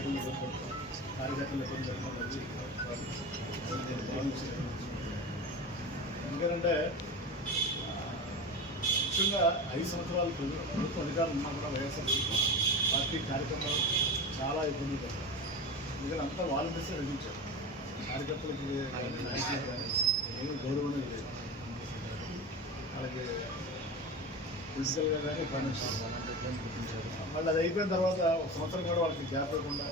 నాయకులు కార్యకర్తలు ఇబ్బంది ఎందుకంటే ముఖ్యంగా 5 సంవత్సరాలు ప్రభుత్వ అధికారులు ఉన్నా కూడా వైఎస్ఆర్ పార్టీ కార్యక్రమాలు చాలా ఇబ్బంది పడతారు. ఎందుకంటే అంతా వాలంటీర్సే నిర్మించారు. కార్యకర్తలకి నాయకులు కానీ ఏమీ గౌరవం లేదు. అలాగే ఫిజికల్గా కానీ ఫైనాన్షియల్ గుర్తించారు. మళ్ళీ అది అయిపోయిన తర్వాత ఒక సంవత్సరం కూడా వాళ్ళకి గ్యాప్ ఇవ్వకుండా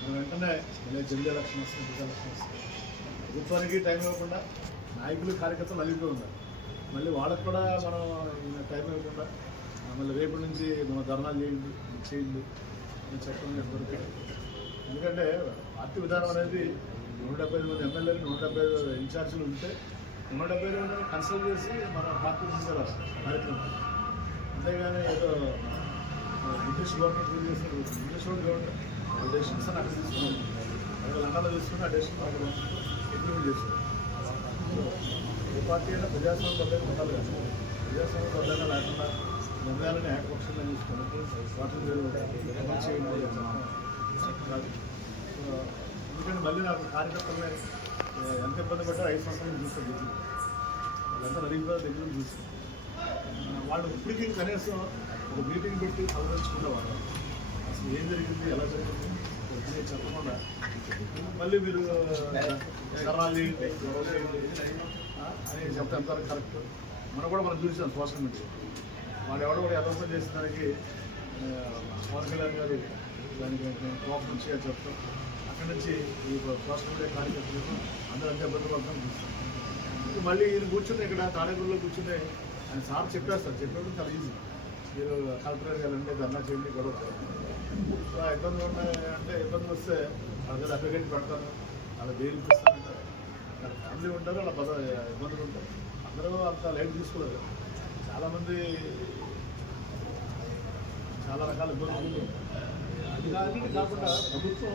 మనం వెంటనే మళ్ళీ జల్దీ ఎలక్షన్ వస్తుంది, డిజల్ ఎలక్షన్ వస్తుంది. ప్రభుత్వానికి టైం ఇవ్వకుండా నాయకులు కార్యకర్తలు నలిగిపోయి ఉన్నారు. మళ్ళీ వాళ్ళకు కూడా మనం టైం ఇవ్వకుండా మళ్ళీ రేపటి నుంచి మనం ధర్నాలు చేయండి అని చెప్పడం దొరికాయి. ఎందుకంటే పార్టీ విధానం అనేది 175 మంది ఎమ్మెల్యేలు 175 ఇన్ఛార్జీలు ఉంటే 175 మందిని కన్సల్ట్ చేసి మన పార్టీ తీసుకెళ్ళాలి కార్యక్రమం. అంతేగాని ఏదో బ్రిటిష్ గవర్నమెంట్ చేసిన బ్రిటిష్ గవర్నమెంట్ డెసిషన్స్ అని అక్కడ తీసుకున్నాం. అక్కడ లండన్లో తీసుకుని ఆ డెసిషన్ అక్కడ ఇంప్లిమెంట్ చేశారు. ఏ పార్టీ అయినా ప్రజాస్వామ్యబద్ధంగా ఉండాలి కదా. ప్రజాస్వామ్యబద్ధంగా లేకుండా నిర్ణయాలను ఏకపక్షంగా తీసుకొని వాటిని చేయండి కాదు. ఎందుకంటే మళ్ళీ నాకు కార్యకర్తలనే ఎంత ఇబ్బంది పడ్డారో 5 సంవత్సరాలు చూస్తారు. దగ్గర ఎంత నలిగిపోయారో దగ్గర చూస్తారు. వాళ్ళు ఇప్పటికీ కనీసం ఒక మీటింగ్ పెట్టి అవలంచుకునేవాళ్ళు. అసలు ఏం జరిగింది, ఎలా జరిగింది చెప్పకుండా మళ్ళీ మీరు ధర్నాలు చేయండి అని చెప్తే ఎంతవరకు కరెక్ట్. మనం చూసాం సోషల్ మీడియా. వాళ్ళు ఎవడో కూడా అదోపం చేసిన దానికి పవన్ కళ్యాణ్ గారు దానికి కోపం నుంచి అని చెప్తాం. అక్కడి నుంచి ఈ సోషల్ మీడియా కార్యకర్తలకు అందరూ అంతే ఇబ్బంది పడతాం చూస్తాం. మళ్ళీ ఈయన కూర్చుని ఇక్కడ తాడేపల్లిలో కూర్చుని ఆయన సార్ చెప్పేస్తారు. చెప్పేప్పుడు చాలా ఈజీ. మీరు కలెక్టర్ వెళ్ళండి, ధర్నా చేయండి, గొడవ ఇబ్బందులు ఉన్నాయంటే ఇబ్బందులు వస్తే వాళ్ళ అడ్వకేట్ పెడతారు, వాళ్ళ బెయిల్ ఇప్పిస్తారంటారు. ఫ్యామిలీ ఉంటారు, వాళ్ళ ఇబ్బందులు ఉంటారు. అందరూ అంత లైట్ తీసుకోలేదు. చాలామంది చాలా రకాల ఇబ్బందులు. అది కాకుండా ప్రభుత్వం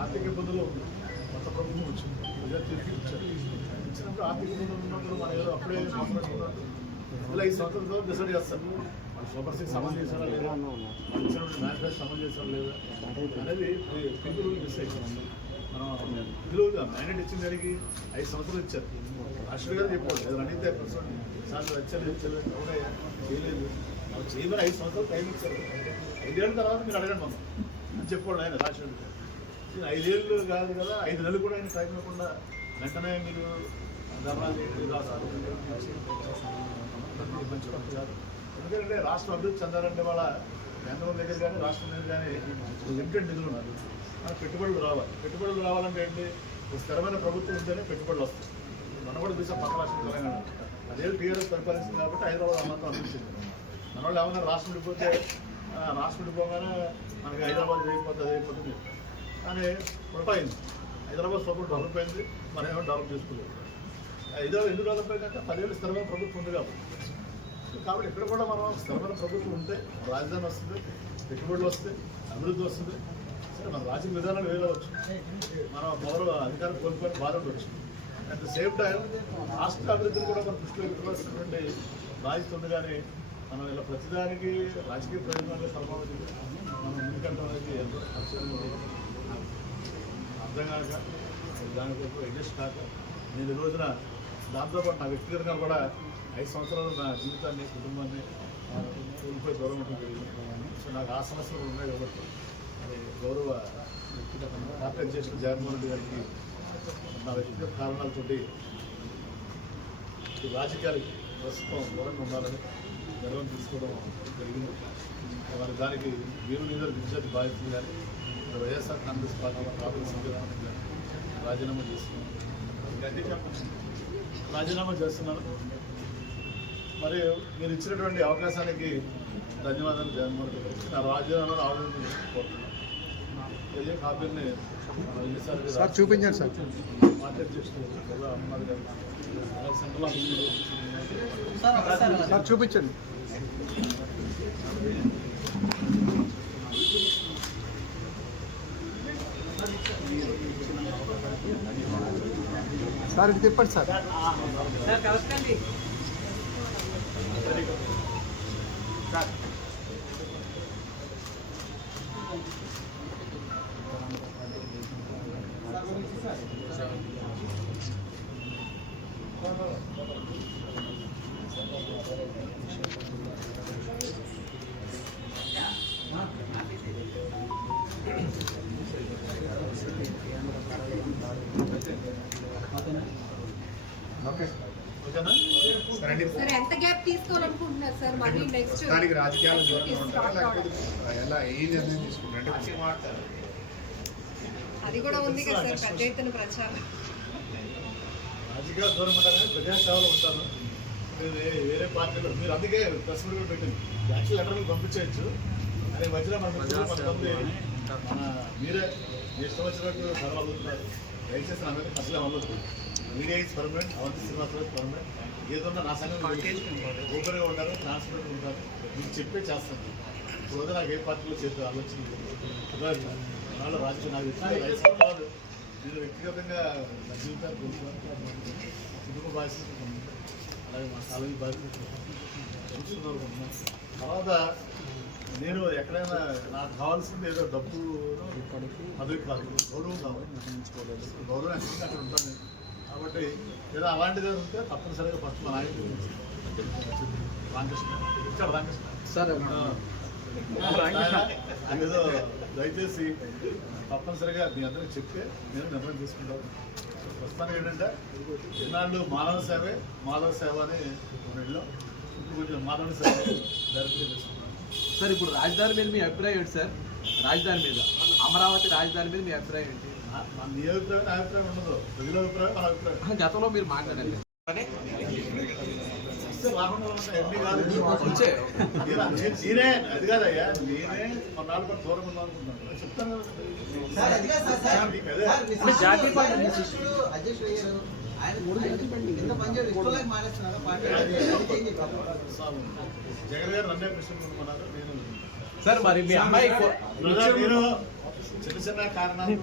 ఆర్థిక ఇబ్బందులు ఉంది. కొత్త ప్రభుత్వం వచ్చింది, ప్రజలు తిరిగి ఇచ్చినప్పుడు ఆర్థిక ఇబ్బందులు ఉన్నప్పుడు మనం ఏదో అప్పుడే ఇలా 5 సంవత్సరాలతో డిసైడ్ చేస్తారు. వాళ్ళు సూపర్ సిక్స్ అమలు చేశారా లేదా, వాళ్ళు ఇచ్చినప్పుడు మేనిఫెస్టో అమలు చేశారా లేదా అనేది పీపుల్ డిసైడ్. మనం విలువగా మ్యాండేట్ ఇచ్చిన దానికి 5 సంవత్సరాలు ఇచ్చారు. రాష్ట్ర గారు చెప్పాడు ఏదో అడిగితే సార్ వచ్చారు ఎవడయ్యా చేయలేదు, వాళ్ళు చేయమని 5 సంవత్సరాలు టైం ఇచ్చారు. 5 ఏళ్ళ తర్వాత మీరు అడగండి మనం అని చెప్పాడు ఆయన రాష్ట్ర. 5 ఏళ్ళు కాదు కదా, 5 నెలలు కూడా ఆయన టైం ఇవ్వకుండా వెంటనే మీరు ధర్నాలు కాదు. ఎందుకంటే రాష్ట్రం అభివృద్ధి చెందాలంటే వాళ్ళ కేంద్రం దగ్గర కానీ రాష్ట్రం దగ్గర కానీ లిమిటెడ్ నిధులు ఉన్నారు. పెట్టుబడులు రావాలి. పెట్టుబడులు రావాలంటే ఏంటి, స్థిరమైన ప్రభుత్వం ఉంటేనే పెట్టుబడులు వస్తాయి. మన కూడా చూసాం పక్క రాష్ట్రం తెలంగాణ 10 ఏళ్ళు టీఆర్ఎస్ పరిపాలిస్తుంది కాబట్టి హైదరాబాద్ అమ్మంతా అనిపించింది. మన వాళ్ళు ఏమన్నా రాష్ట్రం విడిపోతే రాష్ట్రం విడిపోగానే మనకి హైదరాబాద్ అయిపోతుంది కానీ ఉడిపోయింది. హైదరాబాద్ సపోర్ట్ డెవలప్ అయింది, మనం ఏమో డెవలప్ చేసుకోలేదు. ఎందుకు డెవలప్ అయిందంటే 10 ఏళ్ళు స్థిరమైన ప్రభుత్వం ఉంది కాబట్టి ఇక్కడ కూడా మనం స్థిరమైన ప్రభుత్వం ఉంటే రాజధాని వస్తుంది, పెట్టుబడులు వస్తాయి, అభివృద్ధి వస్తుంది. సరే మన రాజకీయ విధానాలు వేయవచ్చు, మనం మొదలు అధికారం కోల్పోయి బాధ ఉండవచ్చు. అట్ ద సేమ్ టైం రాష్ట్ర అభివృద్ధిని కూడా మనం దృష్టిలో పెట్టుకోవాల్సినటువంటి బాధ్యత ఉంది. కానీ మనం ఇలా ప్రతిదానికి రాజకీయ ప్రయోజనాలు పరమావధి మనం ముందుకెళ్ళడం అనేది ఎంతో అర్థం కాక దానికోసం అడ్జస్ట్ కాక నేను ఈ రోజున దాంతోపాటు నా వ్యక్తిగతంగా కూడా 5 సంవత్సరాలు నా జీవితాన్ని కుటుంబాన్ని కోల్పోయి దూరం ఉంటుంది. సో నాకు ఆ సమస్యలు ఉన్నాయి కాబట్టి అది గౌరవ వ్యక్తిగతంగా పార్టీ అధ్యక్షుడు జగన్మోహన్ రెడ్డి గారికి నా వ్యక్తిగత కారణాలతోటి ఈ రాజకీయాలకి ప్రస్తుతం దూరంగా ఉండాలని నిర్ణయం తీసుకోవడం జరిగింది. మరి దానికి వీరు లీడర్ విద్యార్థి బాధ్యతలు కానీ వైఎస్ఆర్ కాంగ్రెస్ పార్టీ రాబోయే సంవిధానం కానీ రాజీనామా చేస్తున్నాను. మరియు మీరు ఇచ్చినటువంటి అవకాశానికి ధన్యవాదాలు జగన్మోహన్ రెడ్డి గారికి. నా రాజీనామాను ఆలోచించుకుంటున్నాను. ఏ కాపీని సార్ చూపించండి సార్. పార్టీ అధ్యక్షుడు అమ్మగారు గారు సెంట్రల్ సార్ చూపించండి. సార్ ఇది తిప్పండి సార్. ఓకేనా? సార్ ఎంత గ్యాప్ తీసుకోవాలనుకుంటున్నారు సార్ మళ్ళీ నెక్స్ట్ దానికి రాజకీయాలు దూరంగా ఉంటారా లేకపోతే ఎలా ఏ నిర్ణయం తీసుకుంటారు అంటే అది కూడా ఉంది కదా సార్ పెద్ద ఎత్తున ప్రచారం. రాజకీయ దూరం ఉంటారని ప్రజాసేవలో ఉంటాను. నేను వేరే పార్టీలో మీరు అందుకే ప్రెస్ మీట్ కూడా పెట్టింది. యాక్చువల్ లెటర్లు పంపించవచ్చు. అదే మధ్యలో కొంతమంది మీరే ఇష్టం వచ్చినట్టు ధరలు అడుగుతున్నారు. దయచేసి నా మీద అసలే అవ్వదు. Media is permanent, Avanti Srinivasarao permanent. ఏదన్నా నా సంఘం ఓపెన్గా ఉంటారు, ట్రాన్స్పరెంట్గా ఉంటారు. మీకు చెప్పే చేస్తాను. ఇప్పుడు నాకు ఏ పార్టీలో చేద్దాం ఆలోచన నాలో రాజకీయ నాకు వ్యక్తిగత నేను వ్యక్తిగతంగా నా జీవితాన్ని కుటుంబ బాధ్యత అలాగే మా కాలేజీ బాధ్యత చూస్తున్నారు. తర్వాత నేను ఎక్కడైనా నాకు కావాల్సింది ఏదో డబ్బు పదవి కాదు, గౌరవం కావాలి. గౌరవం ఎక్కడ అక్కడ ఉంటాను కాబట్టి ఏదో అలాంటిది ఉంటే తప్పనిసరిగా ఫస్ట్ మా నాయకుడు రామకృష్ణ ఇచ్చాడు. రామకృష్ణ సార్ ఏదో దయచేసి తప్పనిసరిగా మీ అందరికి చెప్తే నేను నిర్ణయం తీసుకుంటాను. ప్రస్తుతానికి ఏంటంటే ఇన్నాళ్ళు మానవ సేవే మాధవ సేవ అని వెళ్ళాం. ఇప్పుడు కొంచెం మానవ సేవ డైరెక్ట్గా చేసుకుంటాం. సార్ ఇప్పుడు రాజధాని మీద మీ అభిప్రాయం ఏంటి సార్? రాజధాని మీద, అమరావతి రాజధాని మీద మీ అభిప్రాయం ఏంటి? మీ అభిప్రాయం నా అభిప్రాయం ఉండదు. ప్రజల అభిప్రాయం మన అభిప్రాయం. గతంలో మీరు మాట్లాడారు రాకుండా ఎన్ని కాదు వచ్చే నేనే అది కాదయ్యా, నేనే కొన్నాళ్ళు కూడా దూరం ఉందాం అనుకుంటున్నాను. చెప్తాను జాతీయ పార్టీ జగన్ గారు నన్నే ప్రశ్న కొనుక్కున్నారు. నేను సార్ మరి మీ అమ్మాయి నేను చిన్న చిన్న కారణాలు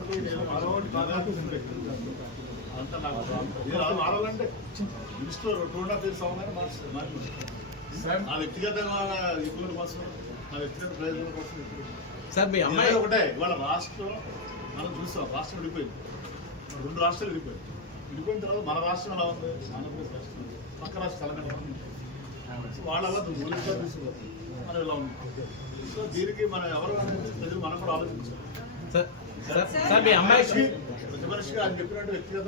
అంతా నాకు నేను ఆడాలంటే మినిస్టర్ 2.5 years అవగానే మార్చుతాను. నా వ్యక్తిగతంగా ఎక్కువ కోసం, నా వ్యక్తిగత ప్రయోజనం కోసం సార్ మీ అమ్మాయి ఒకటే. ఇవాళ రాష్ట్రం మనం చూస్తాం, రాష్ట్రం విడిపోయింది. 2 రాష్ట్రాలు విడిపోయింది. విడిపోయిన తర్వాత మన రాష్ట్రం ఎలా ఉంది? ఆంధ్రప్రదేశ్ రాష్ట్రం, పక్క రాష్ట్రం తెలంగాణ వాళ్ళ మూలిగా తీసుకోవాలి. మనం ఇలా ఉంది. సో దీనికి మనం ఎవరు అనేది ప్రజలు మనం కూడా ఆలోచించాలి. సార్ మీ అమ్మాయికి ప్రతి మనిషిగా ఆయన చెప్పినట్టు వ్యక్తిగత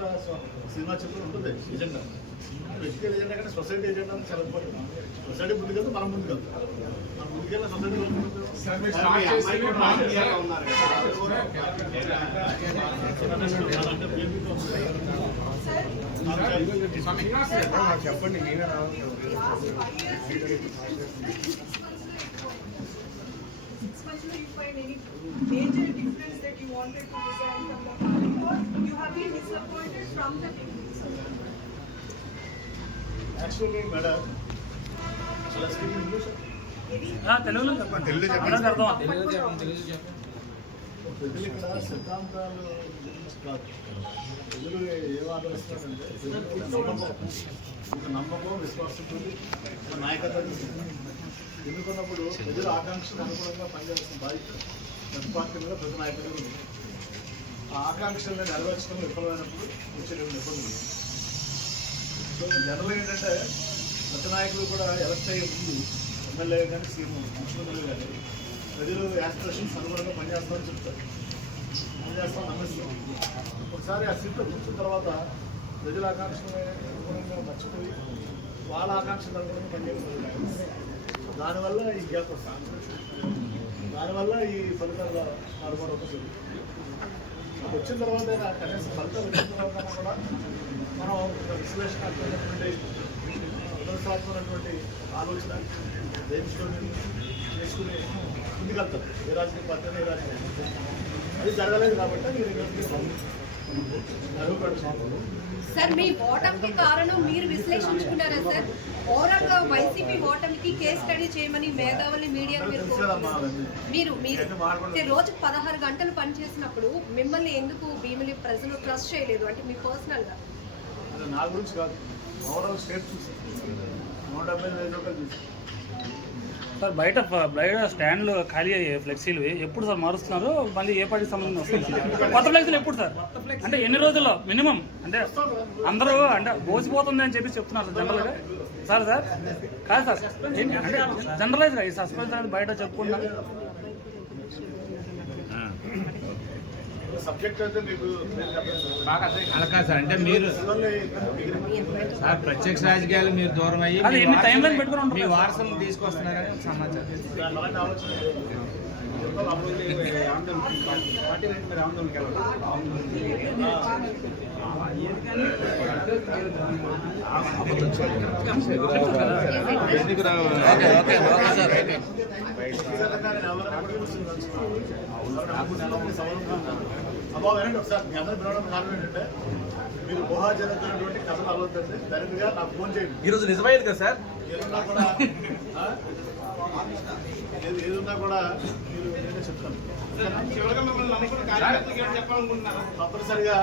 సినిమా చెప్పిన ఉంటుంది ఎజెండా. వ్యక్తిగత ఎజెండా కంటే సొసైటీ ఎజెండా చాలా ఇంపార్టెంట్. సొసైటీ ముందుకెళ్తే మనం ముందుకెళ్తాం. మనం ముందుకెళ్ళిన సొసైటీ చెప్పండి నేనే you find any major difference that you wanted to design from the party, or you have been disappointed from the techniques? Actually madam చాలా స్పీక్ ఇంగ్లీష్ తెలుగులో చెప్పండి. ప్రజలు ఇక్కడ సిద్ధాంతాలు కాదు. ప్రజలు ఏం ఆలోచిస్తారంటే నమ్మకం విశ్వాసం నాయకత్వం ఎన్నుకున్నప్పుడు ప్రజల ఆకాంక్షలు అనుగుణంగా పనిచేస్తున్న బాధ్యత ప్రతి పార్టీ మీద ప్రతి నాయకులు ఉంది. ఆ ఆకాంక్షలను నెరవేర్చడం విఫలమైనప్పుడు వచ్చేటువంటి ఇబ్బందులు. సో జనరల్ ఏంటంటే ప్రతి నాయకులు కూడా ఎలక్ట్ అయ్యే ముందు ఎమ్మెల్యే కానీ సీఎం ముఖ్యమంత్రులు కానీ ప్రజలు యాస్పిరేషన్స్ అనుగుణంగా పనిచేస్తామని చెప్తారు. పనిచేస్తామని నమ్మిస్తాం. ఒకసారి ఆ సీట్లో కూర్చున్న తర్వాత ప్రజల ఆకాంక్షలు అనుగుణంగా మర్చిపోయి వాళ్ళ ఆకాంక్షలు అనుగుణంగా పనిచేస్తారు. దానివల్ల ఈ గ్యాప్ వస్తుంది. దానివల్ల ఈ ఫలితాల మారుమారు అవుతుంది. వచ్చిన తర్వాత కనీసం ఫలితాలు వచ్చిన తర్వాత కూడా మనం విశ్లేషణాత్మకమైనటువంటి విమర్శాత్మకమైనటువంటి ఆలోచన చేసుకుని ముందుకెళ్తాం. ఏ రాజకీయ పార్టీ ఏ రాజకీయ అది జరగలేదు కాబట్టి మీరు సార్ మీ ఓటమికి కారణం మీరు విశ్లేషించుకున్నారా సార్? ఓవరాల్ గా వైసీపీ ఓటమికి కేస్ స్టడీ చేయమని మేధావులు మీడియా మీరు రోజుకు 16 గంటలు పనిచేసినప్పుడు మిమ్మల్ని ఎందుకు భీమిలి ప్రజలు ట్రస్ట్ చేయలేదు? అంటే మీ పర్సనల్ గా నా గురించి కాదు, ఓవరాల్ స్టేట్ చూసి 175 రూపాయలు చూసి సార్ బయట స్టాండ్లు ఖాళీ అయ్యాయి ఫ్లెక్సీలు ఎప్పుడు సార్ మారుస్తున్నారు మళ్ళీ ఏ పార్టీకి సంబంధించి వస్తుంది కొత్త ఫ్లెక్సీలు ఎప్పుడు సార్ అంటే ఎన్ని రోజుల్లో మినిమం అంటే అందరూ అంటే పోసిపోతుంది అని చెప్పి చెప్తున్నారు సార్ జనరల్గా సార్ కాదు సార్ అంటే జనరలైజ్గా ఈ సస్పెన్స్ అనేది బయట చెప్పుకున్నా సబ్జెక్ట్ అయితే మీకు అలా కాదు సార్ అంటే మీరు సార్ ప్రత్యక్ష రాజకీయాలు మీరు దూరం అయ్యి అది ఎన్ని టైం లైన్ పెట్టుకుని ఉంటారు మీ వారసులను తీసుకొస్తున్నారని సమాచారం. అలాంటి ఆలోచన అబ్బా వినండి ఒకసారి మీ అందరూ వినడం కారణం ఏంటంటే మీరు ఊహా జరుగుతున్నటువంటి కథలు అవ్వద్దండి డైరెక్ట్గా నాకు ఫోన్ చేయండి. ఈరోజు నిజమైంది కదా సార్? ఏదున్నా కూడా ఏదున్నా కూడా మీరు నేనే చెప్తాను. తప్పనిసరిగా